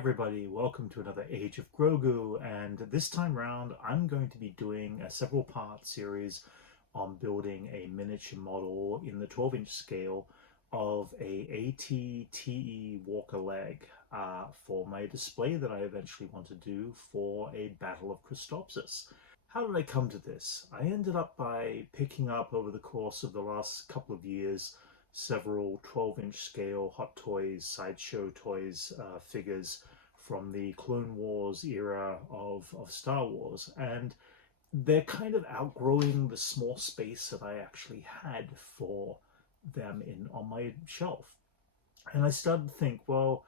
everybody, welcome to another Age of Grogu, and this time round I'm going to be doing a several part series on building a miniature model in the 12-inch scale of a AT-TE walker leg for my display that I eventually want to do for a Battle of Christophsis. How did I come to this? I ended up by picking up over the course of the last couple of years several 12-inch scale Hot Toys, SideShow toys figures from the Clone Wars era of Star Wars, and they're kind of outgrowing the small space that I actually had for them on my shelf. And I started to think, well,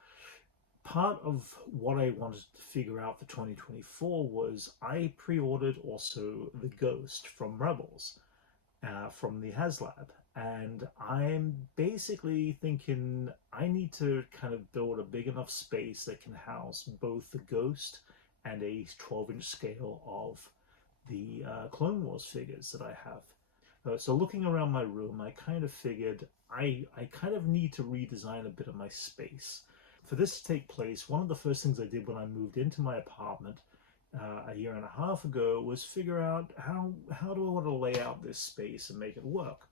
part of what I wanted to figure out for 2024 was I pre-ordered also the Ghost from Rebels from the HasLab. And I'm basically thinking I need to kind of build a big enough space that can house both the Ghost and a 12-inch scale of the Clone Wars figures that I have. So looking around my room, I kind of figured I kind of need to redesign a bit of my space. For this to take place, one of the first things I did when I moved into my apartment a year and a half ago was figure out how do I want to lay out this space and make it work.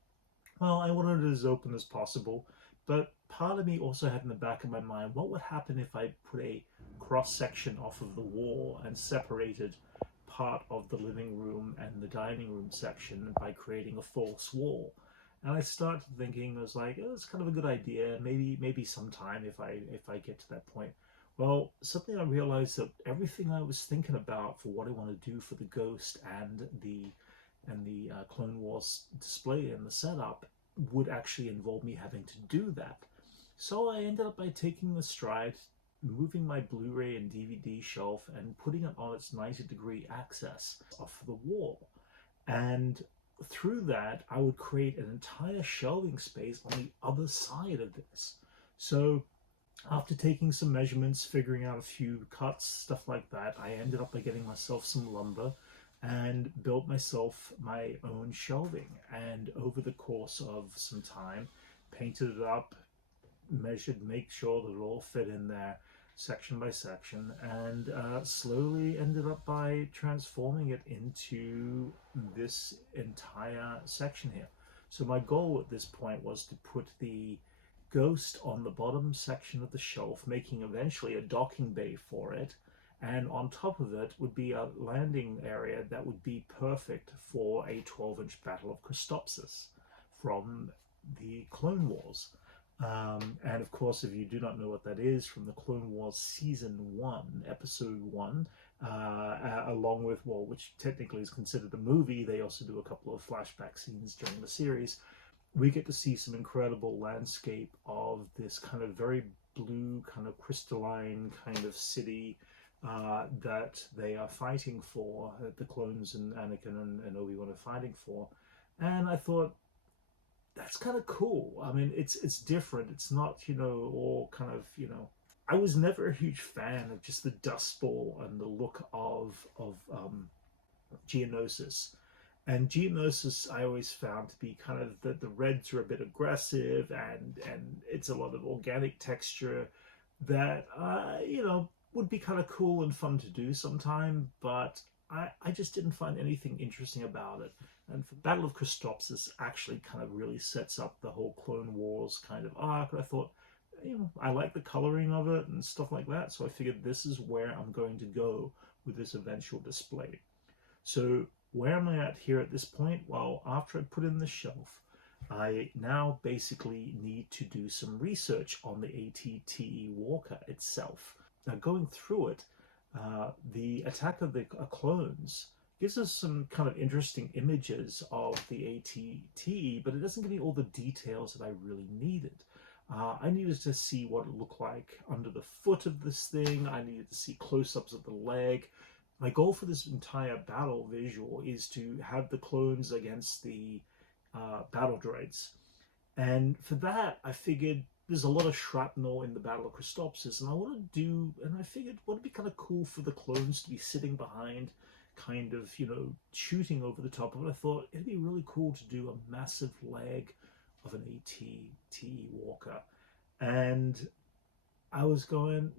Well, I wanted it as open as possible, but part of me also had in the back of my mind, what would happen if I put a cross-section off of the wall and separated part of the living room and the dining room section by creating a false wall? And I started thinking, I was like, oh, it's kind of a good idea, maybe sometime if I get to that point. Well, suddenly I realized that everything I was thinking about for what I want to do for the Ghost and the Clone Wars display and the setup would actually involve me having to do that. So I ended up by taking the stride, moving my Blu-ray and DVD shelf and putting it on its 90-degree axis off the wall. And through that, I would create an entire shelving space on the other side of this. So after taking some measurements, figuring out a few cuts, stuff like that, I ended up by getting myself some lumber and built myself my own shelving, and over the course of some time painted it up, measured, make sure that it all fit in there section by section, and slowly ended up by transforming it into this entire section here. So my goal at this point was to put the Ghost on the bottom section of the shelf, making eventually a docking bay for it, and on top of it would be a landing area that would be perfect for a 12-inch Battle of Christophsis from the Clone Wars. And of course, if you do not know what that is, from the Clone Wars Season 1, Episode 1, along with, well, which technically is considered a movie, they also do a couple of flashback scenes during the series. We get to see some incredible landscape of this kind of very blue, kind of crystalline kind of city that they are fighting for, the clones and Anakin and Obi-Wan are fighting for. And I thought, that's kind of cool. I mean, it's different. It's not, all kind of, I was never a huge fan of just the Dust Bowl and the look of Geonosis. And Geonosis I always found to be kind of the reds are a bit aggressive, and it's a lot of organic texture that, would be kind of cool and fun to do sometime, but I just didn't find anything interesting about it. And for Battle of Christophsis actually kind of really sets up the whole Clone Wars kind of arc. I thought, I like the coloring of it and stuff like that, so I figured this is where I'm going to go with this eventual display. So where am I at here at this point? Well, after I put in the shelf, I now basically need to do some research on the AT-TE walker itself. Now, going through it, the Attack of the Clones gives us some kind of interesting images of the AT-TE, but it doesn't give me all the details that I really needed. I needed to see what it looked like under the foot of this thing. I needed to see close-ups of the leg. My goal for this entire battle visual is to have the clones against the battle droids. And for that, I figured there's a lot of shrapnel in the Battle of Christophsis, and I figured what would be kind of cool for the clones to be sitting behind, kind of, shooting over the top of it. I thought it'd be really cool to do a massive leg of an AT-TE walker. And I was going,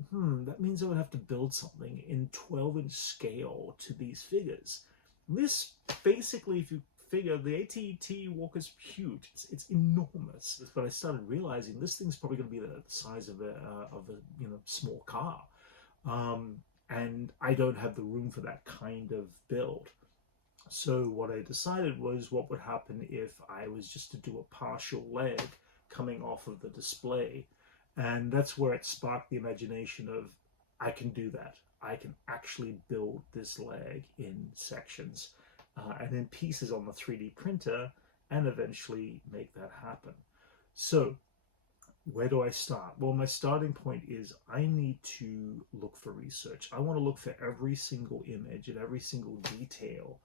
that means I would have to build something in 12-inch scale to these figures. This, basically, if you figure, the AT-AT walker's huge. It's enormous. But I started realizing this thing's probably going to be the size of a small car. And I don't have the room for that kind of build. So what I decided was, what would happen if I was just to do a partial leg coming off of the display. And that's where it sparked the imagination of, I can do that. I can actually build this leg in sections and in pieces on the 3D printer and eventually make that happen. So where do I start? Well, my starting point is I need to look for research. I want to look for every single image and every single detail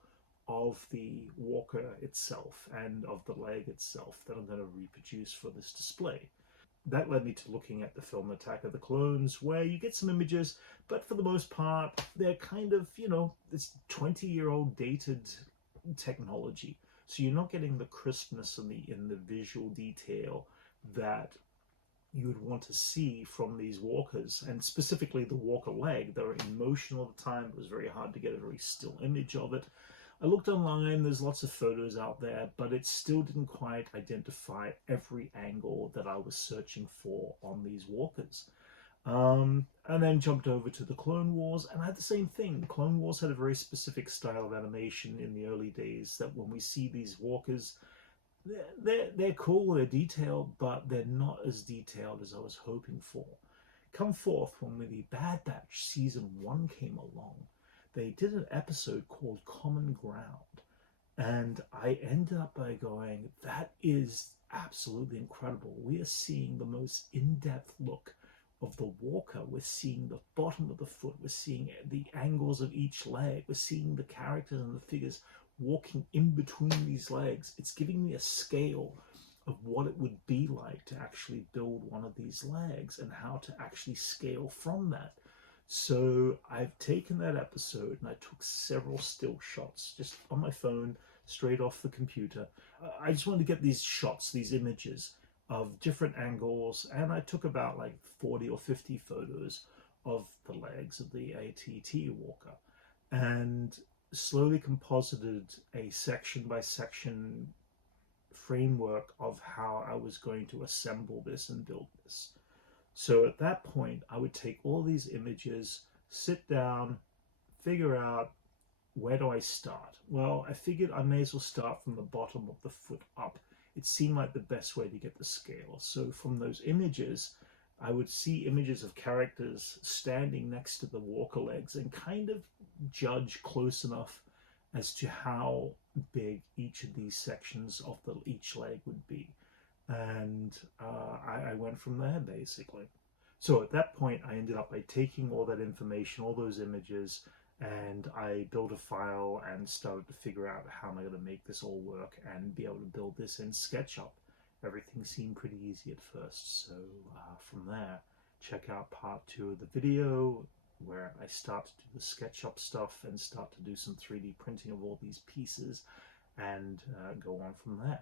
of the walker itself and of the leg itself that I'm going to reproduce for this display. That led me to looking at the film Attack of the Clones, where you get some images, but for the most part, they're kind of, this 20-year-old dated technology. So you're not getting the crispness in the visual detail that you would want to see from these walkers, and specifically the walker leg. They were in motion all the time. It was very hard to get a very still image of it. I looked online, there's lots of photos out there, but it still didn't quite identify every angle that I was searching for on these walkers. And then jumped over to the Clone Wars, and I had the same thing. The Clone Wars had a very specific style of animation in the early days that when we see these walkers, they're cool, they're detailed, but they're not as detailed as I was hoping for. Come forth when the Bad Batch Season 1 came along, they did an episode called Common Ground, and I ended up by going, that is absolutely incredible. We are seeing the most in-depth look of the walker. We're seeing the bottom of the foot. We're seeing the angles of each leg. We're seeing the characters and the figures walking in between these legs. It's giving me a scale of what it would be like to actually build one of these legs and how to actually scale from that. So I've taken that episode and I took several still shots just on my phone, straight off the computer. I just wanted to get these shots, these images of different angles, and I took about like 40 or 50 photos of the legs of the AT-AT walker and slowly composited a section by section framework of how I was going to assemble this and build this. So at that point, I would take all these images, sit down, figure out, where do I start? Well, I figured I may as well start from the bottom of the foot up. It seemed like the best way to get the scale. So from those images, I would see images of characters standing next to the walker legs and kind of judge close enough as to how big each of these sections of each leg would be. And I went from there, basically. So at that point, I ended up by taking all that information, all those images, and I built a file and started to figure out how am I going to make this all work and be able to build this in SketchUp. Everything seemed pretty easy at first. So from there, check out part 2 of the video where I start to do the SketchUp stuff and start to do some 3D printing of all these pieces and go on from there.